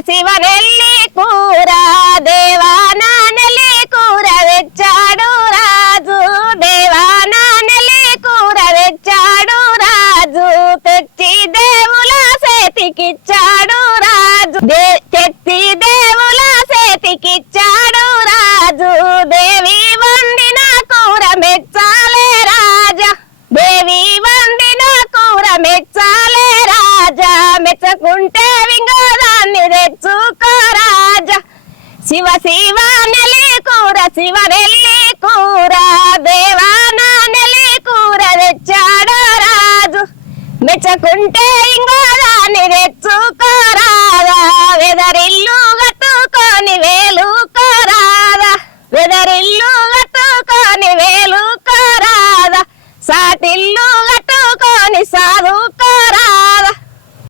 శివనెల్లి కూర దేవానా నెల్లి కూర తెచ్చాడు రాజు దేవానా నెల్లి కూర తెచ్చాడు రాజు తెచ్చి దేవుల చేతికిచ్చాడు రాజు తెచ్చి దేవుల చేతికిచ్చాడు రాజు దేవి వండిన కూర మెచ్చాలే రాజా దేవి వండిన కూర మెచ్చాలే రాజా మెచ్చకుంటే వింగోదాన్ని తెచ్చుకో రాజా శివ శివ నెలి కూర శివనెల్లి కూర దేవానా నెలి కూర తెచ్చాడు రాజు మెచ్చకుంటే ఇంగోదాన్ని తెచ్చుకో రాదా వెదరిల్లు కట్టుకొని వేలుకోరాదా వెదరిల్లు కట్టుకొని వేలుకోరాదా సాటిల్లు కట్టుకొని సాధుకో